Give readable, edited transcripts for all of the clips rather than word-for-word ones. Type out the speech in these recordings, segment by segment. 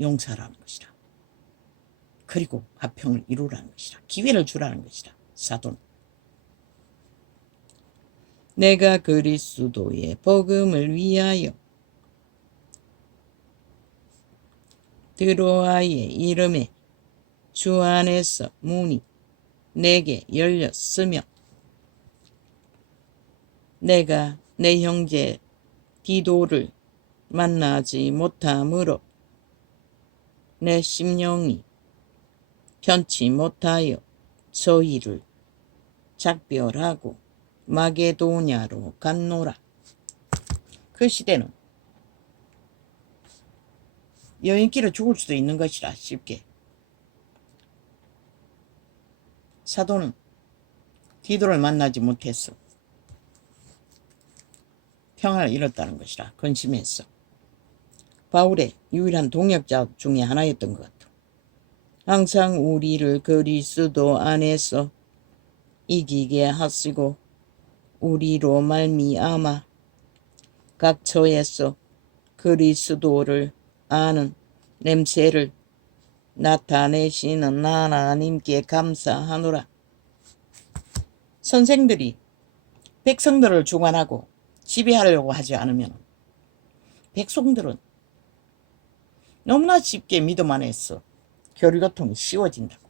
용서하라는 것이라. 그리고 화평을 이루라는 것이라. 기회를 주라는 것이라. 사도는 내가 그리스도의 복음을 위하여 드로아의 이름에 주 안에서 문이 내게 열렸으며 내가 내 형제 디도를 만나지 못함으로 내 심령이 편치 못하여 저희를 작별하고 마게도냐로 갔노라. 그 시대는 여인끼리 죽을 수도 있는 것이라. 쉽게 사도는 디도를 만나지 못했어. 평화를 잃었다는 것이라 근심했어. 바울의 유일한 동역자 중에 하나였던 것 같아. 항상 우리를 그리스도 안에서 이기게 하시고 우리로 말미암아 각 처에서 그리스도를 아는 냄새를 나타내시는 하나님께 감사하노라. 선생들이 백성들을 주관하고 지배하려고 하지 않으면 백성들은 너무나 쉽게 믿음 안에서 교리교통이 쉬워진다고.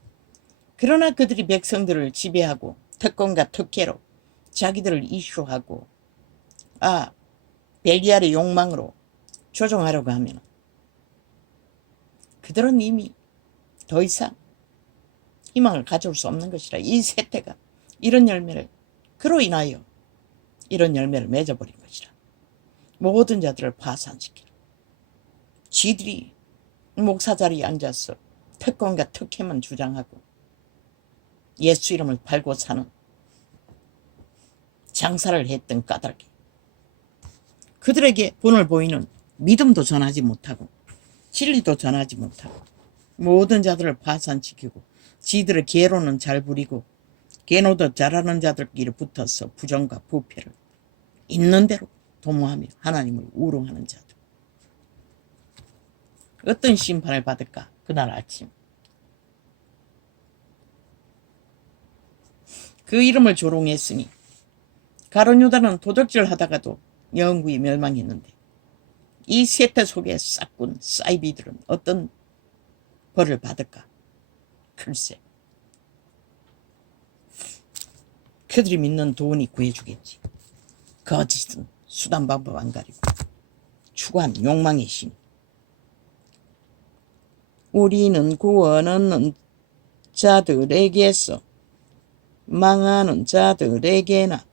그러나 그들이 백성들을 지배하고 특권과 특혜로 자기들을 이슈하고 벨리알의 욕망으로 조종하려고 하면 그들은 이미 더 이상 희망을 가져올 수 없는 것이라. 이 세태가 이런 열매를 그로 인하여 이런 열매를 맺어버린 것이라. 모든 자들을 파산시키라. 지들이 목사 자리에 앉아서 특권과 특혜만 주장하고 예수 이름을 팔고 사는 장사를 했던 까닭에 그들에게 본을 보이는 믿음도 전하지 못하고 진리도 전하지 못하고 모든 자들을 파산시키고 지들의 계로는 잘 부리고 계노도 잘하는 자들끼리 붙어서 부정과 부패를 있는 대로 도모하며 하나님을 우롱하는 자들. 어떤 심판을 받을까? 그날 아침 그 이름을 조롱했으니 가룟 유다는 도적질 하다가도 영구히 멸망했는데 이 세태 속에 싹군 사이비들은 어떤 벌을 받을까? 글쎄, 그들이 믿는 돈이 구해주겠지. 거짓은 수단 방법 안 가리고 추구한 욕망의 신. 우리는 구원 얻는 자들에게서 망하는 자들에게나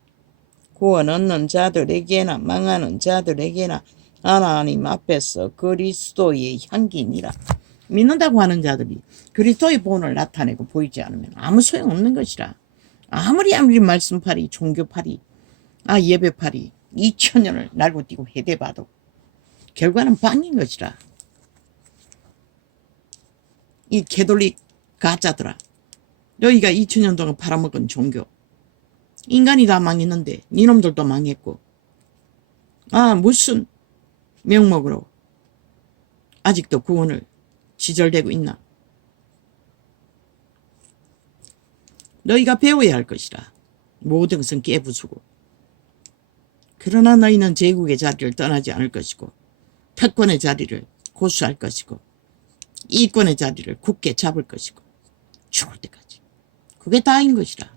구원 얻는 자들에게나 망하는 자들에게나 하나님 앞에서 그리스도의 향기니라. 믿는다고 하는 자들이 그리스도의 본을 나타내고 보이지 않으면 아무 소용없는 것이라. 아무리 말씀팔이 종교팔이 예배팔이 2000년을 날고 뛰고 해대봐도 결과는 빵인 것이라. 이 개돌릭 가짜들아, 너희가 2000년 동안 팔아먹은 종교 인간이 다 망했는데 니놈들도 망했고 무슨 명목으로 아직도 구원을 지절대고 있나? 너희가 배워야 할 것이라. 모든 것은 깨부수고 그러나 너희는 제국의 자리를 떠나지 않을 것이고 특권의 자리를 고수할 것이고 이권의 자리를 굳게 잡을 것이고 죽을 때까지. 그게 다인 것이라.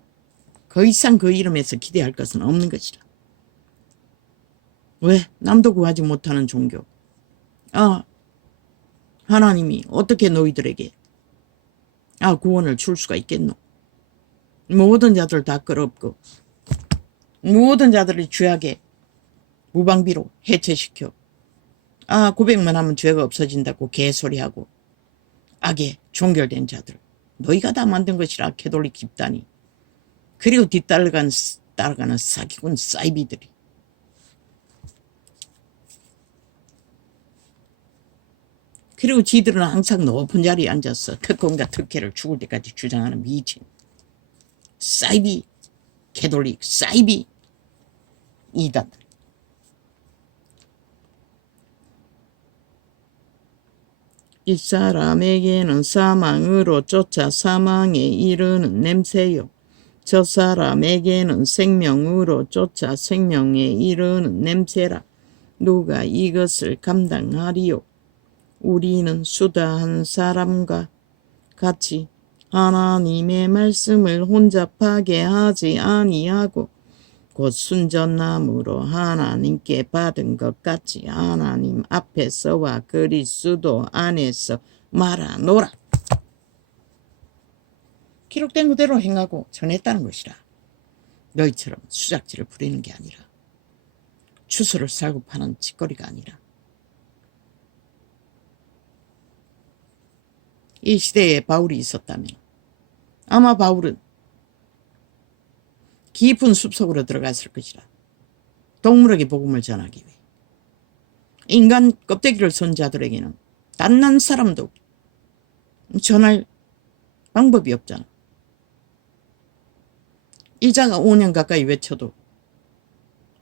더 이상 그 이름에서 기대할 것은 없는 것이라. 왜? 남도 구하지 못하는 종교. 하나님이 어떻게 너희들에게 구원을 줄 수가 있겠노? 모든 자들 다 끌어엎고 모든 자들을 죄악에 무방비로 해체시켜 고백만 하면 죄가 없어진다고 개소리하고 악에 종결된 자들 너희가 다 만든 것이라. 캐톨릭 집단이 그리고 뒤따라가는 사기꾼 사이비들이 그리고 지들은 항상 높은 자리에 앉아서 특권과 특혜를 죽을 때까지 주장하는 미친 사이비 캐톨릭 사이비 이단들. 이 사람에게는 사망으로 쫓아 사망에 이르는 냄새요. 저 사람에게는 생명으로 쫓아 생명에 이르는 냄새라. 누가 이것을 감당하리요? 우리는 수다한 사람과 같이 하나님의 말씀을 혼잡하게 하지 아니하고 곧 순전함으로 하나님께 받은 것 같이 하나님 앞에서와 그리스도 안에서 말하노라. 기록된 그대로 행하고 전했다는 것이라. 너희처럼 수작질을 부리는 게 아니라, 추수를 살고 파는 짓거리가 아니라. 이 시대에 바울이 있었다면 아마 바울은 깊은 숲속으로 들어갔을 것이라. 동물에게 복음을 전하기 위해. 인간 껍데기를 쓴 자들에게는 단 한 사람도 전할 방법이 없잖아. 이자가 5년 가까이 외쳐도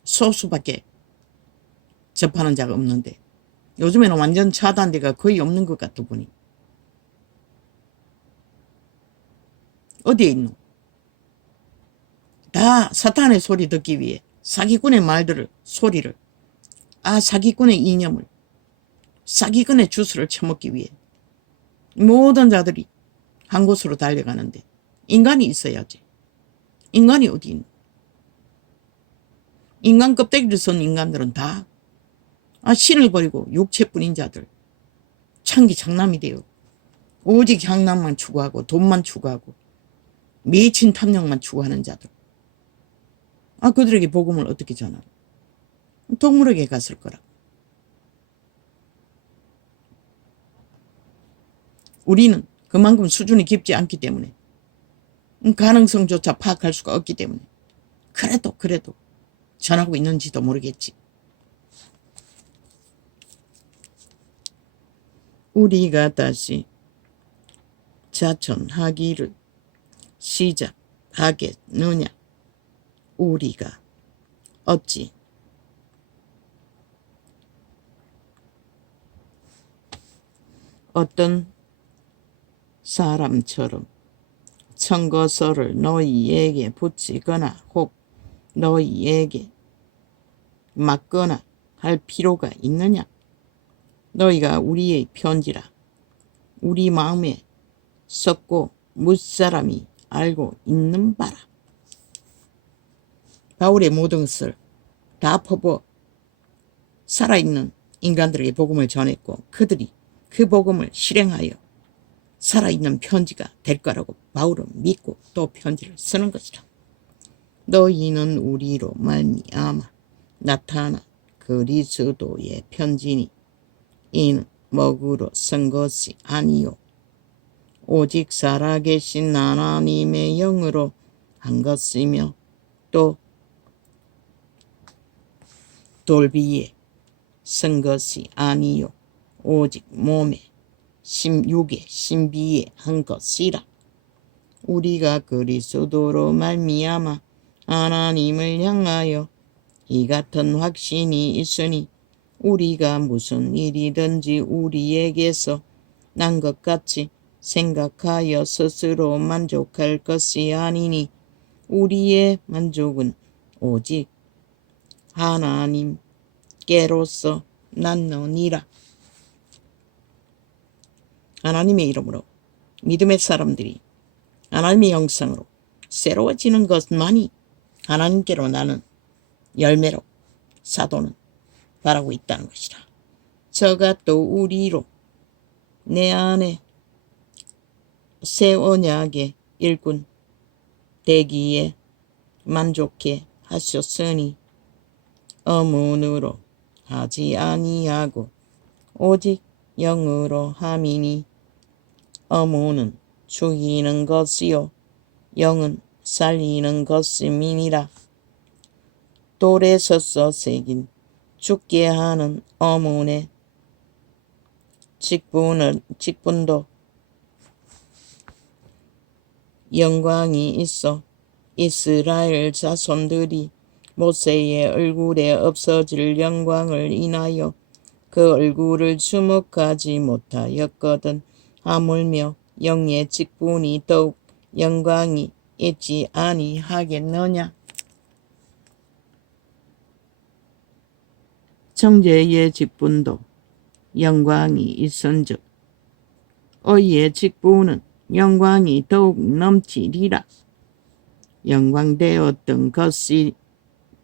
소수밖에 접하는 자가 없는데 요즘에는 완전 차단대가 거의 없는 것 같다 보니 어디에 있노? 다 사탄의 소리 듣기 위해 사기꾼의 말들을, 소리를, 사기꾼의 이념을, 사기꾼의 주스를 처먹기 위해 모든 자들이 한 곳으로 달려가는데 인간이 있어야지. 인간이 어디 있노? 인간 껍데기를 쓴 인간들은 다 신을 버리고 육체뿐인 자들, 창기 장남이 되어 오직 향락만 추구하고 돈만 추구하고 미친 탐욕만 추구하는 자들. 그들에게 복음을 어떻게 전하노? 동물에게 갔을 거라. 우리는 그만큼 수준이 깊지 않기 때문에 가능성조차 파악할 수가 없기 때문에 그래도 전하고 있는지도 모르겠지. 우리가 다시 자천하기를 시작하겠느냐? 우리가 어찌 어떤 사람처럼 청거서를 너희에게 붙이거나 혹 너희에게 맞거나 할 필요가 있느냐? 너희가 우리의 편지라 우리 마음에 썩고 무사람이 알고 있는 바라. 바울의 모든 것을 다 퍼부어 살아있는 인간들에게 복음을 전했고 그들이 그 복음을 실행하여 살아있는 편지가 될 거라고 바울은 믿고 또 편지를 쓰는 것이라. 너희는 우리로 말미암아 나타나 그리스도의 편지니 이는 먹으로 쓴 것이 아니요 오직 살아계신 하나님의 영으로 한 것이며 또 돌비에 쓴 것이 아니요 오직 몸에 육의 신비에 한 것이라. 우리가 그리스도로 말미암아 하나님을 향하여 이 같은 확신이 있으니 우리가 무슨 일이든지 우리에게서 난 것 같이 생각하여 스스로 만족할 것이 아니니 우리의 만족은 오직 하나님께로서 났느니라. 하나님의 이름으로 믿음의 사람들이 하나님의 형상으로 새로워지는 것만이 하나님께로 나는 열매로 사도는 바라고 있다는 것이라. 저가 또 우리로 내 안에 새 언약의 일꾼 되기에 만족해 하셨으니 어문으로 하지 아니하고 오직 영으로 함이니 어문은 죽이는 것이요 영은 살리는 것임이니라. 돌에서 새긴 죽게 하는 어문의 직분도 영광이 있어 이스라엘 자손들이 모세의 얼굴에 없어질 영광을 인하여 그 얼굴을 주목하지 못하였거든. 하물며 영의 직분이 더욱 영광이 있지 아니하겠느냐. 정죄의 직분도 영광이 있은즉 의의 직분은 영광이 더욱 넘치리라. 영광되었던 것이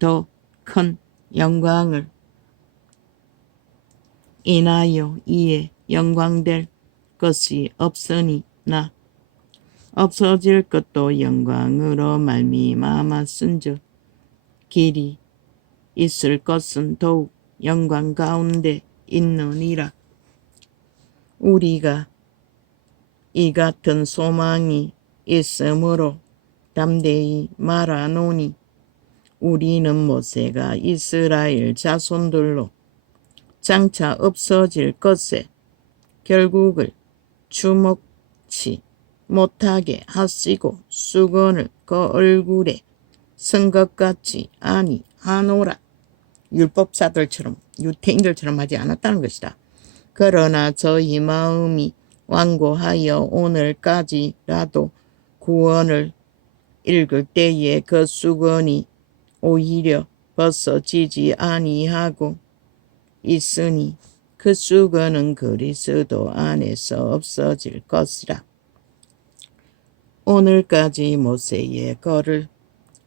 더 큰 영광을 인하여 이에 영광될 것이 없으니나 없어질 것도 영광으로 말미암았은즉 길이 있을 것은 더욱 영광 가운데 있느니라. 우리가 이 같은 소망이 있으므로 담대히 말하노니 우리는 모세가 이스라엘 자손들로 장차 없어질 것에 결국을 주목치 못하게 하시고 수건을 그 얼굴에 쓴 것 같지 아니하노라. 율법사들처럼 유태인들처럼 하지 않았다는 것이다. 그러나 저희 마음이 완고하여 오늘까지라도 구원을 읽을 때에 그 수건이 오히려 벗어지지 아니하고 있으니 그 수건은 그리스도 안에서 없어질 것이라. 오늘까지 모세의 글을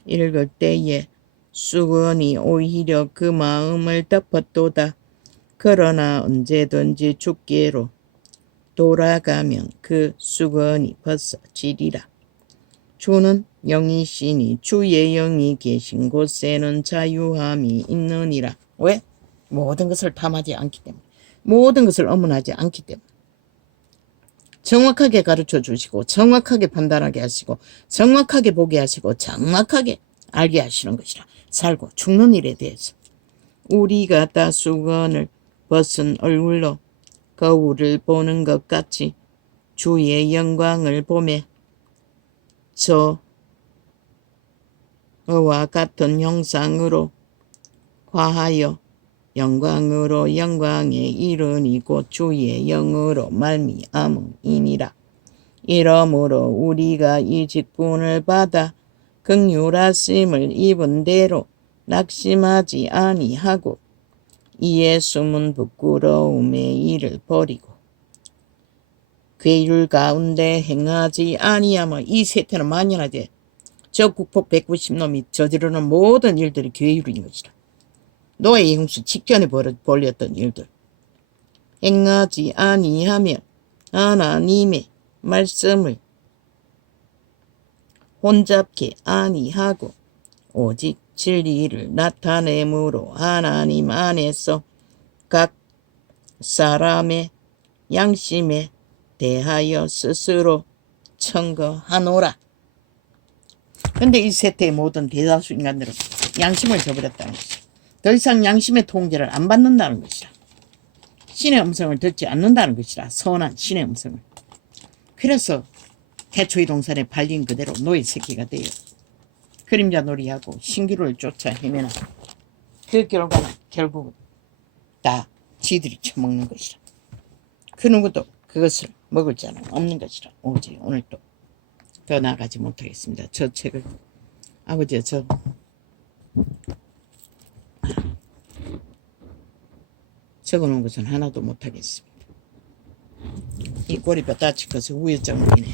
읽을 때에 수건이 오히려 그 마음을 덮었도다. 그러나 언제든지 주께로 돌아가면 그 수건이 벗어지리라. 주는 영이시니 주의 영이 계신 곳에는 자유함이 있느니라. 왜? 모든 것을 탐하지 않기 때문에, 모든 것을 엄문하지 않기 때문에. 정확하게 가르쳐 주시고 정확하게 판단하게 하시고 정확하게 보게 하시고 정확하게 알게 하시는 것이라. 살고 죽는 일에 대해서 우리가 다 수건을 벗은 얼굴로 거울을 보는 것 같이 주의 영광을 보매 저와 같은 형상으로 화하여 영광으로 영광에 이르니 곧 주의 영으로 말미암음이니라. 이러므로 우리가 이 직분을 받아 긍휼하심을 입은 대로 낙심하지 아니하고 이에 숨은 부끄러움의 일을 버리고 괴율 가운데 행하지 아니하며. 이 세태는 만연하되 저 국폭 190놈이 저지르는 모든 일들이 괴율인 것이라. 노아의 홍수 직전에 벌였던 일들 행하지 아니하며 하나님의 말씀을 혼잡게 아니하고 오직 진리를 나타내므로 하나님 안에서 각 사람의 양심에 대하여 스스로 청거하노라. 근데 이 세태의 모든 대다수 인간들은 양심을 저버렸다는 것이다. 더 이상 양심의 통제를 안 받는다는 것이라. 신의 음성을 듣지 않는다는 것이라. 선한 신의 음성을. 그래서 태초의 동산에 발린 그대로 노예 새끼가 되어 그림자 놀이하고 신기루를 쫓아 헤매나 그 결과는 결국은 다 지들이 처먹는 것이라. 그 누구도 그것을 먹을 자는 없는 것이라. 오직 오늘 또 더 나아가지 못하겠습니다. 저 책을 아버지 저 적어놓은 것은 하나도 못하겠습니다. 이 꼬리 뼈다치 것이 우회증으로 인해